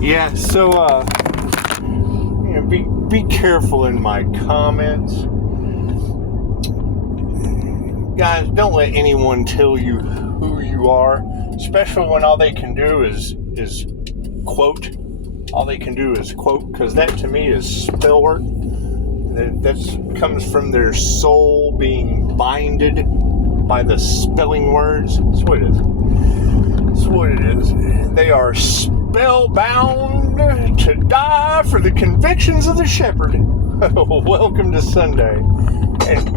Yeah, so be careful in my comments. Guys, don't let anyone tell you who you are, especially when all they can do is quote. All they can do is quote, because that to me is spell work. That comes from their soul being binded by the spelling words. That's what it is. That's what it is. They are spellbound to die for the convictions of the shepherd. Welcome to Sunday. And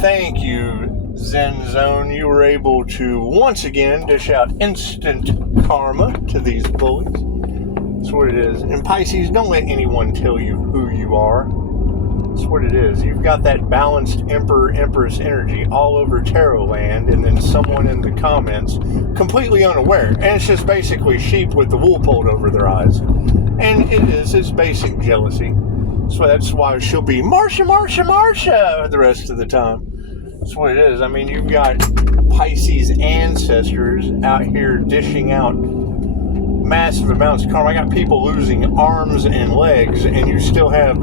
thank you, Zen Zone. You were able to once again dish out instant karma to these bullies. That's what it is. And Pisces, don't let anyone tell you who you are. That's what it is. You've got that balanced Emperor Empress energy all over tarot land, and then someone in the comments completely unaware. And it's just basically sheep with the wool pulled over their eyes. And it's basic jealousy. So that's why she'll be Marsha the rest of the time. That's what it is. I mean, you've got Pisces ancestors out here dishing out massive amounts of karma. I got people losing arms and legs, and you still have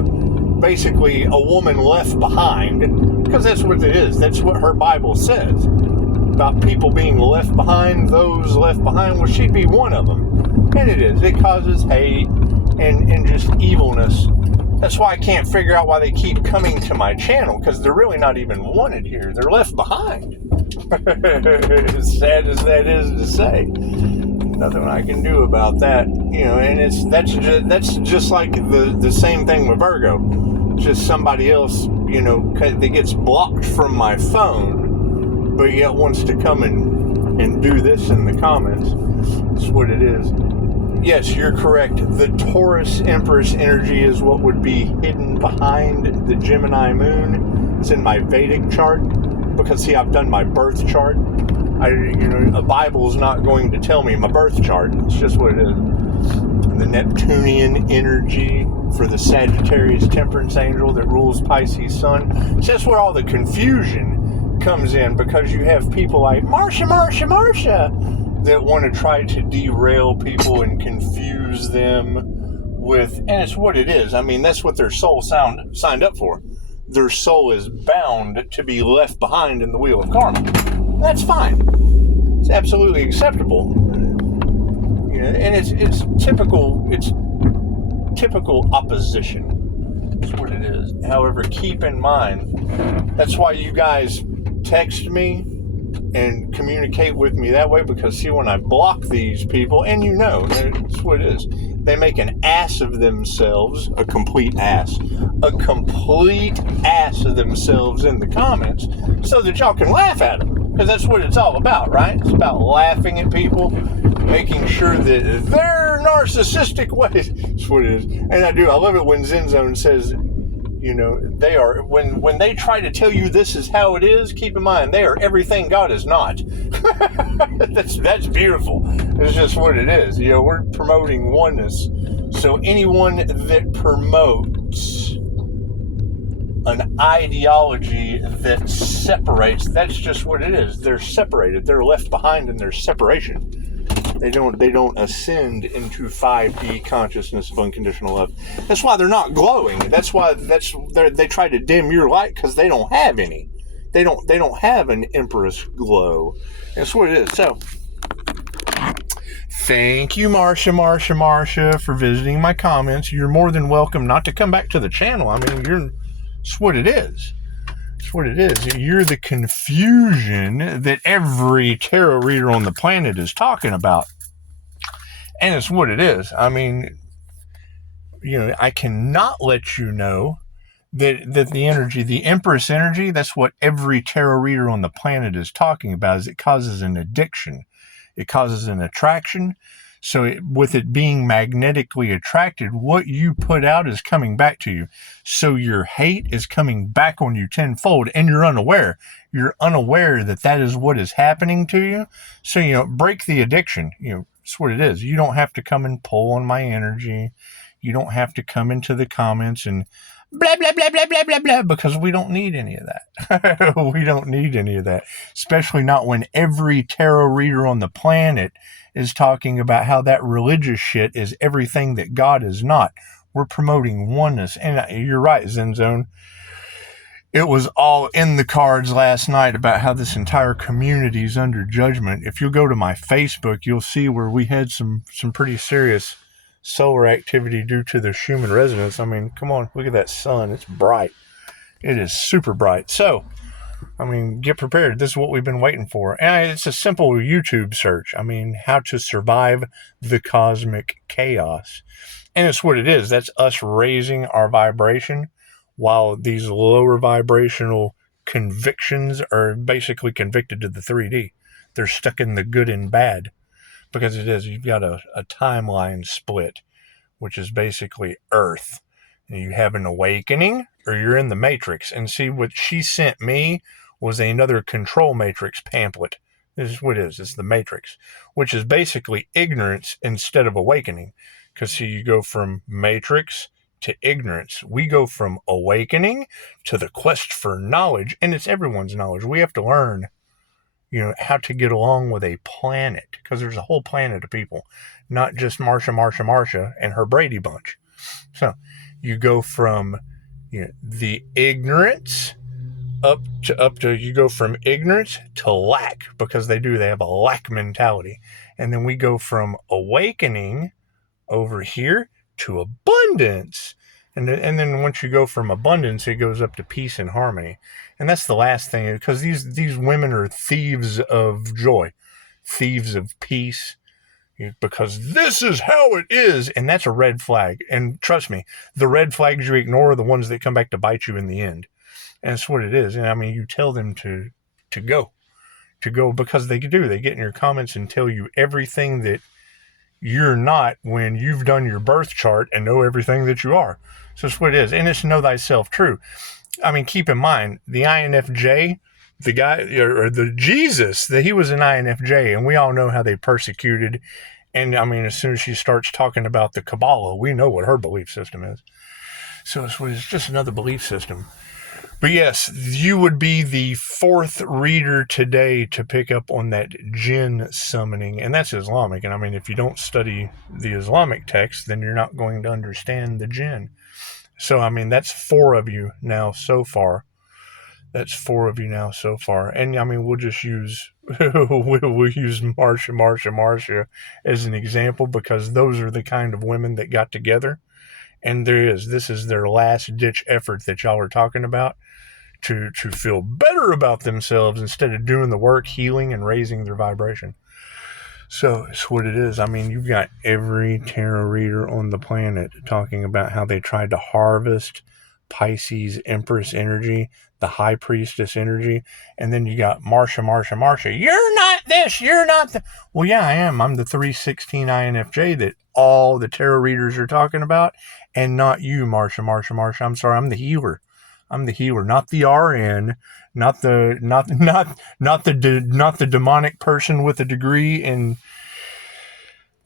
basically a woman left behind, because that's what it is. That's what her Bible says about people being left behind. Those left behind, well, she'd be one of them. And it is. It causes hate and just evilness. That's why I can't figure out why they keep coming to my channel, because they're really not even wanted here. They're left behind. As sad as that is to say, nothing I can do about that. You know, and that's just like the same thing with Virgo. Just somebody else, you know, that gets blocked from my phone, but yet wants to come and do this in the comments. That's what it is. Yes, you're correct. The Taurus Empress energy is what would be hidden behind the Gemini moon. It's in my Vedic chart, because see, I've done my birth chart. A Bible is not going to tell me my birth chart. It's just what it is. The Neptunian energy for the Sagittarius temperance angel that rules Pisces sun. So that's where all the confusion comes in, because you have people like Marsha that want to try to derail people and confuse them with, and it's what it is. I mean, that's what their soul signed up for. Their soul is bound to be left behind in the wheel of karma. That's fine. It's absolutely acceptable. You know, and it's typical opposition. That's what it is. However, keep in mind, that's why you guys text me and communicate with me that way, because see, when I block these people, and you know, that's what it is, they make an ass of themselves, a complete ass of themselves in the comments, so that y'all can laugh at them, because that's what it's all about, right? It's about laughing at people, making sure that their narcissistic ways, that's what it is. And I love it when Zen Zone says, you know, they are, when they try to tell you this is how it is, keep in mind, they are everything God is not. That's beautiful. It's just what it is. You know, we're promoting oneness. So anyone that promotes an ideology that separates, that's just what it is. They're separated. They're left behind in their separation. They don't ascend into 5D consciousness of unconditional love. That's why they're not glowing. That's why they try to dim your light, because they don't have any. They don't have an Empress glow. That's what it is. So thank you, Marsha, for visiting my comments. You're more than welcome not to come back to the channel. I mean, it's what it is. It's what it is. You're the confusion that every tarot reader on the planet is talking about. And it's what it is. I mean, you know, I cannot let you know that the energy, the Empress energy, that's what every tarot reader on the planet is talking about, is it causes an addiction. It causes an attraction. So with it being magnetically attracted, what you put out is coming back to you. So your hate is coming back on you tenfold, and you're unaware. You're unaware that is what is happening to you. So, you know, break the addiction. You know, it's what it is. You don't have to come and pull on my energy. You don't have to come into the comments and blah, blah, blah, blah, blah, blah, blah, because we don't need any of that. We don't need any of that, especially not when every tarot reader on the planet is talking about how that religious shit is everything that God is not. We're promoting oneness. And you're right, Zen Zone. It was all in the cards last night about how this entire community is under judgment. If you go to my Facebook, you'll see where we had some pretty serious solar activity due to the Schumann resonance. I mean, come on, look at that sun. It's bright. It is super bright. So, I mean, get prepared. This is what we've been waiting for. And it's a simple YouTube search. I mean, how to survive the cosmic chaos. And it's what it is. That's us raising our vibration while these lower vibrational convictions are basically convicted to the 3D. They're stuck in the good and bad because it is. You've got a timeline split, which is basically Earth. And you have an awakening or you're in the Matrix. And see, what she sent me was another control matrix pamphlet. This is what it is. It's the Matrix, which is basically ignorance instead of awakening. Because see, you go from Matrix to ignorance. We go from awakening to the quest for knowledge, and it's everyone's knowledge. We have to learn, how to get along with a planet, because there's a whole planet of people, not just Marsha, and her Brady Bunch. So you go from the ignorance up to you go from ignorance to lack, because they have a lack mentality, and then we go from awakening over here to abundance. And then once you go from abundance, it goes up to peace and harmony. And that's the last thing, because these women are thieves of joy, thieves of peace, because this is how it is. And that's a red flag. And trust me, the red flags you ignore are the ones that come back to bite you in the end. And that's what it is. And I mean, you tell them to go, because they do. They get in your comments and tell you everything that you're not when you've done your birth chart and know everything that you are. So that's what it is. And it's know thyself true. I mean, keep in mind, the INFJ, the guy, or the Jesus, that he was an INFJ, and we all know how they persecuted. And I mean, as soon as she starts talking about the Kabbalah, we know what her belief system is. So it's just another belief system. But yes, you would be the fourth reader today to pick up on that Jinn summoning, and that's Islamic. And I mean, if you don't study the Islamic text, then you're not going to understand the Jinn. So, I mean, that's 4 of you now so far. And I mean, we'll just use, we'll use Marsha as an example, because those are the kind of women that got together. And this is their last ditch effort that y'all are talking about to feel better about themselves instead of doing the work, healing and raising their vibration. So it's what it is. I mean, you've got every tarot reader on the planet talking about how they tried to harvest Pisces Empress energy, the High Priestess energy, and then you got Marsha. You're not this, you're not that. Well, yeah, I am. I'm the 316 INFJ that all the tarot readers are talking about, and not you, Marsha. I'm sorry, I'm the healer. Not the RN, not the demonic person with a degree in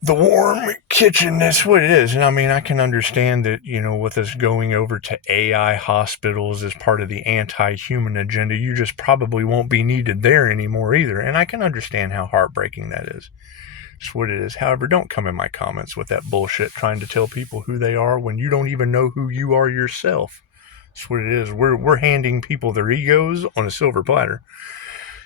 the warm kitchen. That's what it is. And I mean, I can understand that, with us going over to AI hospitals as part of the anti-human agenda, you just probably won't be needed there anymore either. And I can understand how heartbreaking that is. It's what it is. However, don't come in my comments with that bullshit trying to tell people who they are when you don't even know who you are yourself. That's what it is. We're handing people their egos on a silver platter.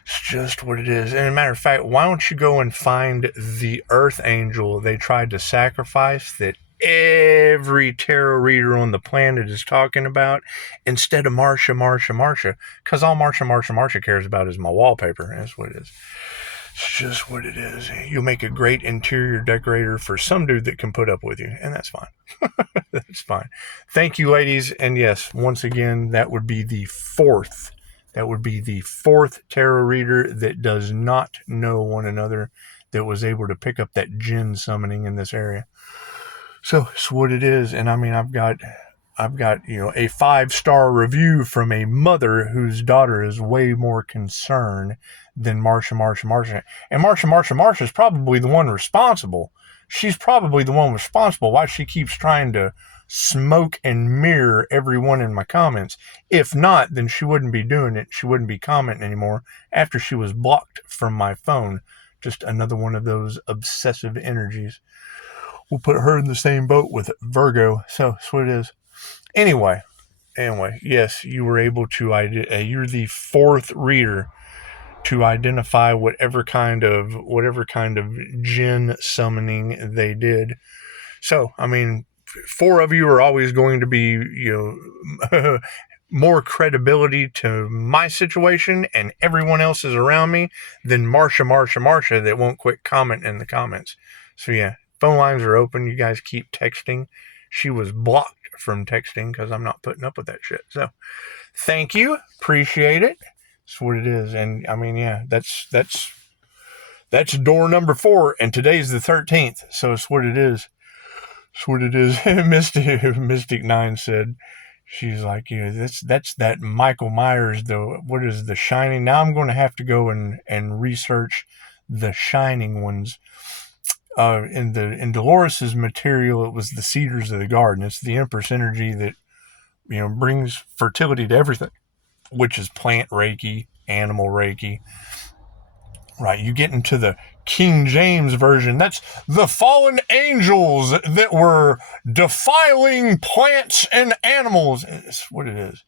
It's just what it is. And as a matter of fact, why don't you go and find the Earth Angel they tried to sacrifice that every tarot reader on the planet is talking about, instead of Marsha. Because all Marsha cares about is my wallpaper. That's what it is. It's just what it is. You'll make a great interior decorator for some dude that can put up with you, and that's fine. That's fine. Thank you, ladies. And yes, once again, that would be the fourth tarot reader that does not know one another that was able to pick up that Jinn summoning in this area. So it's what it is. And I mean, I've got a 5-star review from a mother whose daughter is way more concerned than Marsha. And Marsha is probably the one responsible. She's probably the one responsible why she keeps trying to smoke and mirror everyone in my comments. If not, then she wouldn't be doing it. She wouldn't be commenting anymore after she was blocked from my phone Just another one of those obsessive energies. We'll put her in the same boat with Virgo. So that's what it is. Anyway, yes, you were able to, you're the fourth reader to identify whatever kind of Jinn summoning they did. So, I mean, 4 of you are always going to be, more credibility to my situation and everyone else's around me than Marsha that won't quit commenting in the comments. So yeah, phone lines are open. You guys keep texting. She was blocked from texting because I'm not putting up with that shit. So thank you. Appreciate it. That's what it is. And I mean, yeah, that's door number 4, and today's the 13th. So it's what it is. It's what it is. Mystic 9 said, she's like, that's that Michael Myers, what is The Shining? Now I'm going to have to go and research the Shining ones. In Dolores's material, it was the Cedars of the Garden. It's the Empress energy that, brings fertility to everything, which is plant Reiki, animal Reiki. Right, you get into the King James version. That's the fallen angels that were defiling plants and animals. It's what it is.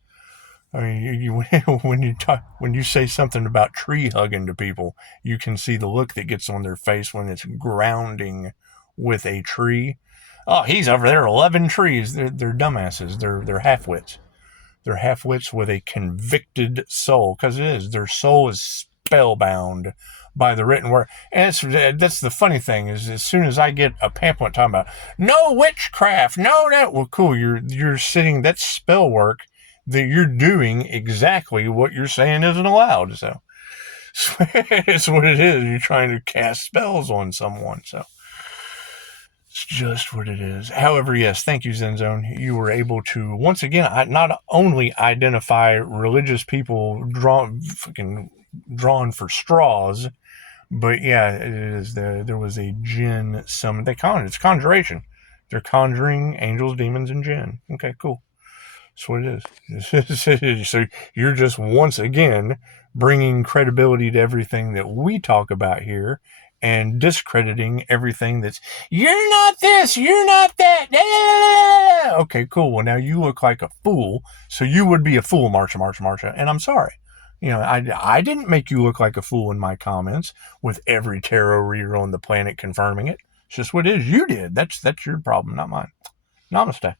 I mean, when you say something about tree hugging to people, you can see the look that gets on their face when it's grounding with a tree. Oh, he's over there 11 trees. They're dumbasses. They're half-wits. They're half-wits with a convicted soul, because it is. Their soul is spellbound by the written word. And that's the funny thing, is as soon as I get a pamphlet talking about no witchcraft, no that, well, cool, you're sitting, that's spell work that you're doing exactly what you're saying isn't allowed. So it's what it is. You're trying to cast spells on someone. So it's just what it is. However, yes, thank you, Zenzone. You were able to, once again, not only identify religious people drawn for straws, but yeah, it is there was a Jinn summon. It's conjuration. They're conjuring angels, demons, and Jinn. Okay, cool. That's what it is. So you're just once again bringing credibility to everything that we talk about here, and discrediting everything that's, you're not this, you're not that. Okay, cool. Well, now you look like a fool, so you would be a fool, Marsha, and I'm sorry. I didn't make you look like a fool in my comments with every tarot reader on the planet confirming it. It's just what it is. You did. That's your problem, not mine. Namaste.